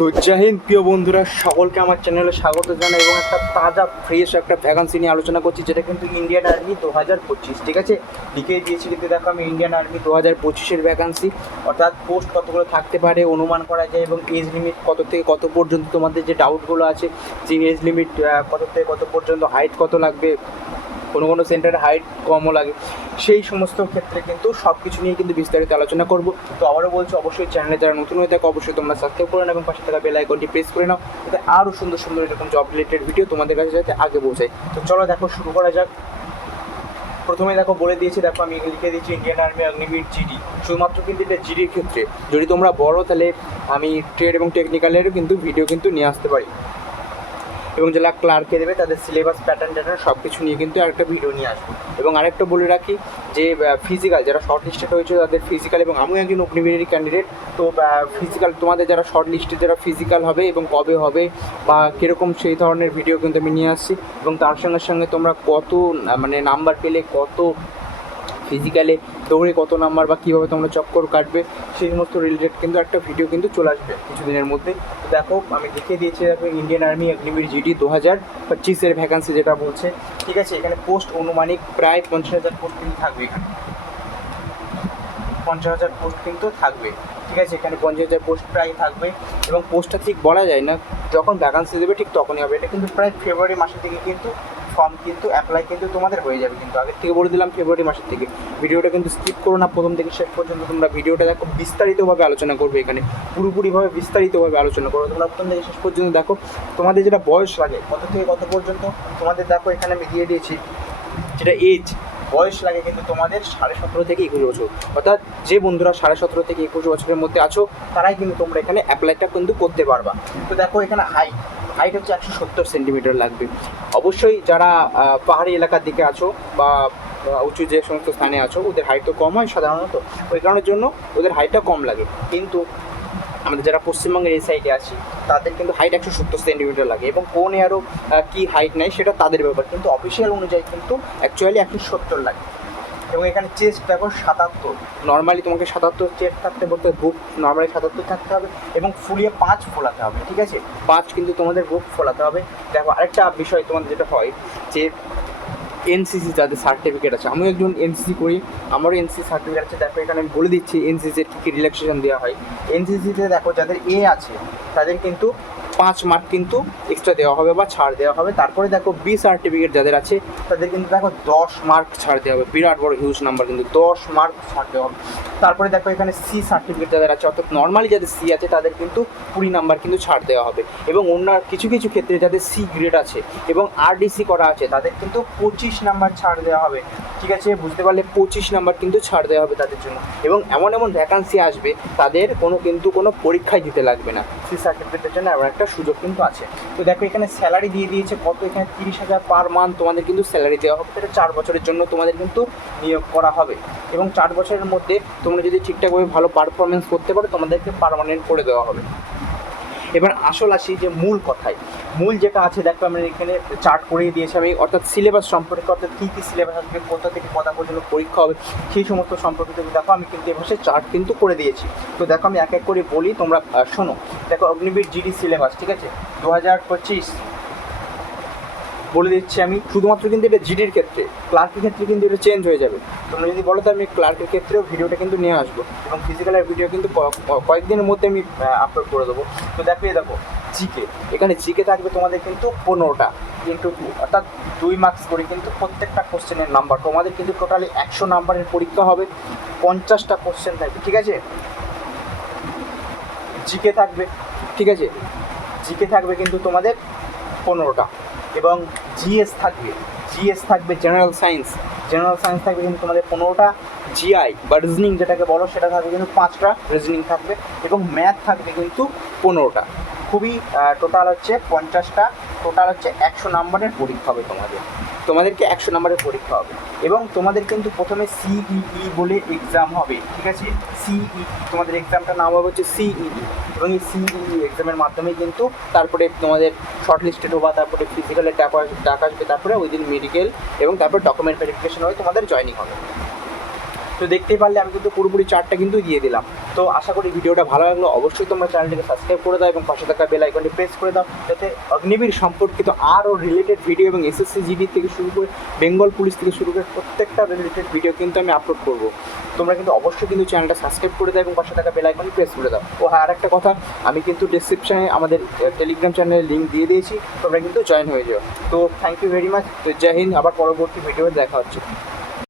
তো জয় হিন্দ প্রিয় বন্ধুরা, সকলকে আমার চ্যানেলে স্বাগত জানাই এবং একটা তাজা ফ্রেশ একটা ভ্যাকান্সি নিয়ে আলোচনা করছি, যেটা কিন্তু ইন্ডিয়ান আর্মি 2025। ঠিক আছে, লিখে দিয়েছি কিন্তু দেখো আমি ইন্ডিয়ান আর্মি 2025-এর ভ্যাকান্সি, অর্থাৎ পোস্ট কতগুলো থাকতে পারে অনুমান করা যায় এবং এজ লিমিট কত থেকে কত পর্যন্ত, তোমাদের যে ডাউটগুলো আছে যে এজ লিমিট কত থেকে কত পর্যন্ত, হাইট কত লাগবে, কোনো সেন্টারে হাইট কমও লাগে, সেই সমস্ত ক্ষেত্রে কিন্তু সব কিছু নিয়ে কিন্তু বিস্তারিত আলোচনা করব। তো আবারও বলছি, অবশ্যই চ্যানেলে যারা নতুন হয়ে থাকে অবশ্যই তোমরা সাবস্ক্রাইব করে নাও এবং পাশে থাকা বেল আইকনটি প্রেস করে নাও, যাতে আরও সুন্দর সুন্দর এরকম জব রিলেটেড ভিডিও তোমাদের কাছে যাতে আগে পৌঁছায়। তো চলো দেখো শুরু করা যাক। প্রথমে দেখো বলে দিয়েছি, দেখো আমি লিখে দিয়েছি ইন্ডিয়ান আর্মি অগ্নিবীর জিডি, শুধুমাত্র কিন্তু এটা জিডির ক্ষেত্রে। যদি তোমরা বড়ো তাহলে আমি ট্রেড এবং টেকনিক্যালেরও কিন্তু ভিডিও কিন্তু নিয়ে আসতে পারি, এবং যারা ক্লার্কে দেবে তাদের সিলেবাস প্যাটার্ন সব কিছু নিয়ে কিন্তু আরেকটা ভিডিও নিয়ে আসবো। এবং আরেকটা বলে রাখি যে ফিজিক্যাল যারা শর্ট লিস্টেড হয়েছে তাদের ফিজিক্যাল, এবং আমিও একজন অগ্নিবীরেরই ক্যান্ডিডেট, তো ফিজিক্যাল তোমাদের যারা শর্ট লিস্টে যারা ফিজিক্যাল হবে এবং কবে হবে বা কীরকম সেই ধরনের ভিডিও কিন্তু আমি নিয়ে আসছি, এবং তার সঙ্গে সঙ্গে তোমরা কত মানে নাম্বার পেলে, কত ফিজিক্যালে দৌড়ে কত নাম্বার বা কীভাবে তোমরা চক্কর কাটবে, সেই সমস্ত রিলেটেড কিন্তু একটা ভিডিও কিন্তু চলে আসবে কিছুদিনের মধ্যে। তো দেখো আমি দেখিয়ে দিয়েছি, দেখো ইন্ডিয়ান আর্মি অগ্নিবীর জিডি 2025-এর ভ্যাকান্সি যেটা বলছে। ঠিক আছে, এখানে পোস্ট অনুমানিক প্রায় 50,000 পোস্ট কিন্তু থাকবে, এখানে 50,000 পোস্ট কিন্তু থাকবে। ঠিক আছে, এখানে 50,000 পোস্ট প্রায় থাকবে, এবং পোস্টটা ঠিক বলা যায় না, যখন ভ্যাকান্সি দেবে ঠিক তখনই হবে। এটা কিন্তু প্রায় ফেব্রুয়ারি মাসের থেকে কিন্তু ফর্ম কিন্তু অ্যাপ্লাই কিন্তু তোমাদের হয়ে যাবে, কিন্তু আগের থেকে বলে দিলাম ফেব্রুয়ারি মাসের থেকে। ভিডিওটা কিন্তু স্কিপ করো না, প্রথম থেকে শেষ পর্যন্ত তোমরা ভিডিওটা দেখো, বিস্তারিতভাবে আলোচনা করবে, এখানে পুরোপুরিভাবে বিস্তারিতভাবে আলোচনা করো তোমরা প্রথম থেকে শেষ পর্যন্ত দেখো। তোমাদের যেটা বয়স লাগে কত থেকে কত পর্যন্ত তোমাদের দেখো এখানে আমি দিয়ে দিয়েছি, যেটা এজ বয়স লাগে কিন্তু তোমাদের 17.5 থেকে 21 বছর, অর্থাৎ যে বন্ধুরা 17.5 থেকে 21 বছরের মধ্যে আছো তারাই কিন্তু তোমরা এখানে অ্যাপ্লাইটা কিন্তু করতে পারবা। তো দেখো এখানে হাইট হচ্ছে 170 সেন্টিমিটার লাগবে। অবশ্যই যারা পাহাড়ি এলাকার দিকে আছো বা উঁচু যে সমস্ত স্থানে আছো ওদের হাইট তো কম হয় সাধারণত, ওই কারণের জন্য ওদের হাইটটা কম লাগে। কিন্তু আমাদের যারা পশ্চিমবঙ্গের এই সাইডে আছি তাদের কিন্তু হাইট 170 সেন্টিমিটার লাগে, এবং কোন আরও কী হাইট নেয় সেটা তাদের ব্যাপার, কিন্তু অফিসিয়াল অনুযায়ী কিন্তু অ্যাকচুয়ালি 170 লাগে। এবং এখানে চেস্ট দেখো 77, নর্মালি তোমাকে 77 চেস্ট থাকতে বলতে, বুক নর্মালি 77 থাকতে হবে, এবং ফুলিয়ে 5 ফোলাতে হবে। ঠিক আছে, 5 কিন্তু তোমাদের বুক ফোলাতে হবে। দেখো আরেকটা বিষয় তোমাদের যেটা হয় যে এনসিসি যাদের সার্টিফিকেট আছে, আমিও একজন এনসিসি করি, আমারও এনসিসি সার্টিফিকেট আছে। দেখো এখানে আমি বলে দিচ্ছি এনসিসির কী কী রিল্যাক্সেশন দেওয়া হয়। এনসিসিতে দেখো যাদের এ আছে তাদের কিন্তু 5 মার্ক কিন্তু এক্সট্রা দেওয়া হবে বা ছাড় দেওয়া হবে। তারপরে দেখো বি সার্টিফিকেট যাদের আছে তাদের কিন্তু দেখো 10 মার্ক ছাড় দেওয়া হবে, বিরাট বড় হিউজ নাম্বার, কিন্তু 10 মার্ক ছাড় দেওয়া হবে। তারপরে দেখো এখানে সি সার্টিফিকেট যাদের আছে, অর্থাৎ নর্মালি যাদের সি আছে তাদের কিন্তু 20 নাম্বার কিন্তু ছাড় দেওয়া হবে, এবং অন্য কিছু কিছু ক্ষেত্রে যাদের সি গ্রেড আছে এবং আরডিসি করা আছে তাদের কিন্তু 25 নাম্বার ছাড় দেওয়া হবে। ঠিক আছে, বুঝতে পারলে 25 নাম্বার কিন্তু ছাড় দেওয়া হবে তাদের জন্য, এবং এমন এমন ভ্যাকান্সি আসবে তাদের কোনো পরীক্ষায় দিতে লাগবে না, সি সার্টিফিকেটের জন্য এমন একটা সুযোগ কিন্তু আছে। তো দেখো এখানে স্যালারি দিয়ে দিয়েছে কত, এখানে 30,000 পার মান্থ তোমাদের কিন্তু স্যালারি দেওয়া হবে। সেটা 4 বছরের জন্য তোমাদের কিন্তু নিয়োগ করা হবে, এবং 4 বছরের মধ্যে তোমরা যদি ঠিকঠাকভাবে ভালো পারফরমেন্স করতে পারো তোমাদেরকে পার্মানেন্ট করে দেওয়া হবে। এবার আসল আসি যে মূল কথায়, মূল যেটা আছে দেখো আমরা এখানে চার্ট করিয়ে দিয়েছি আমি, অর্থাৎ সিলেবাস সম্পর্কে, অর্থাৎ কী কী সিলেবাস আসবে, কোথা থেকে কোথা পর্যন্ত পরীক্ষা হবে, সেই সমস্ত সম্পর্কিত দেখো আমি কিন্তু এভাবে চার্ট কিন্তু করে দিয়েছি। তো দেখো আমি এক এক করে বলি, তোমরা শোনো। দেখো অগ্নিবীর জিডি সিলেবাস, ঠিক আছে, 2025 বলে দিচ্ছি আমি, শুধুমাত্র কিন্তু এটা জিডির ক্ষেত্রে, ক্লার্কের ক্ষেত্রে কিন্তু এটা চেঞ্জ হয়ে যাবে। তোমরা যদি বলো তো আমি ক্লার্কের ক্ষেত্রেও ভিডিওটা কিন্তু নিয়ে আসবো, এবং ফিজিক্যালের ভিডিও কিন্তু কয়েকদিনের মধ্যে আমি আপলোড করে দেবো। তো দেখো জিকে, এখানে জিকে থাকবে তোমাদের কিন্তু 15টা ইন্টু 2, অর্থাৎ 2 মার্কস করে কিন্তু প্রত্যেকটা কোশ্চেনের নাম্বার। তোমাদের কিন্তু টোটালি 100 নাম্বারের পরীক্ষা হবে, 50টা কোশ্চেন থাকবে। ঠিক আছে, জিকে থাকবে, ঠিক আছে, জিকে থাকবে কিন্তু তোমাদের 15টা, এবং জিএস থাকবে জেনারেল সায়েন্স থাকবে কিন্তু তোমাদের 15টা, জিআই বা রিজনিং যেটাকে বলো সেটা থাকবে কিন্তু 5টা রিজনিং থাকবে, এবং ম্যাথ থাকবে কিন্তু 15টা। খুবই টোটাল হচ্ছে 50টা, টোটাল হচ্ছে 100 নাম্বারের পরীক্ষা হবে তোমাদেরকে 100 নাম্বারের পরীক্ষা হবে। এবং তোমাদের কিন্তু প্রথমে সিইই বলে এক্সাম হবে। ঠিক আছে, সিইই তোমাদের এক্সামটার নাম হবে হচ্ছে সিইই, এবং এই সিইই এক্সামের মাধ্যমে কিন্তু তারপরে তোমাদের শর্ট লিস্টেড হবা, তারপরে ফিজিক্যালের ডাক আসবে, তারপরে ওই দিন মেডিকেল, এবং তারপর ডকুমেন্ট ভেরিফিকেশন হয়ে তোমাদের জয়েনিং হবে। তো দেখতেই পারলে আমি কিন্তু পুরোপুরি চার্টটা কিন্তু দিয়ে দিলাম। তো আশা করি ভিডিওটা ভালো লাগলো, অবশ্যই তোমরা চ্যানেলটিকে সাবস্ক্রাইব করে দাও এবং পাশে থাকা বেল আইকনটি প্রেস করে দাও, যাতে অগ্নিবীর সম্পর্কিত আরও রিলেটেড ভিডিও এবং এসএসসি জিডি থেকে শুরু করে বেঙ্গল পুলিশ থেকে শুরু করে প্রত্যেকটা রিলেটেড ভিডিও কিন্তু আমি আপলোড করব। তোমরা কিন্তু অবশ্যই কিন্তু চ্যানেলটা সাবস্ক্রাইব করে দাও এবং পাশে থাকা বেল আইকনটি প্রেস করে দাও। ও হ্যাঁ, আরেকটা কথা, আমি কিন্তু ডিসক্রিপশানে আমাদের টেলিগ্রাম চ্যানেলের লিঙ্ক দিয়ে দিয়েছি, তোমরা কিন্তু জয়েন হয়ে যাও। তো থ্যাংক ইউ ভেরি মাচ। তো জয় হিন্দ, আবার পরবর্তী ভিডিওতে দেখা হচ্ছে।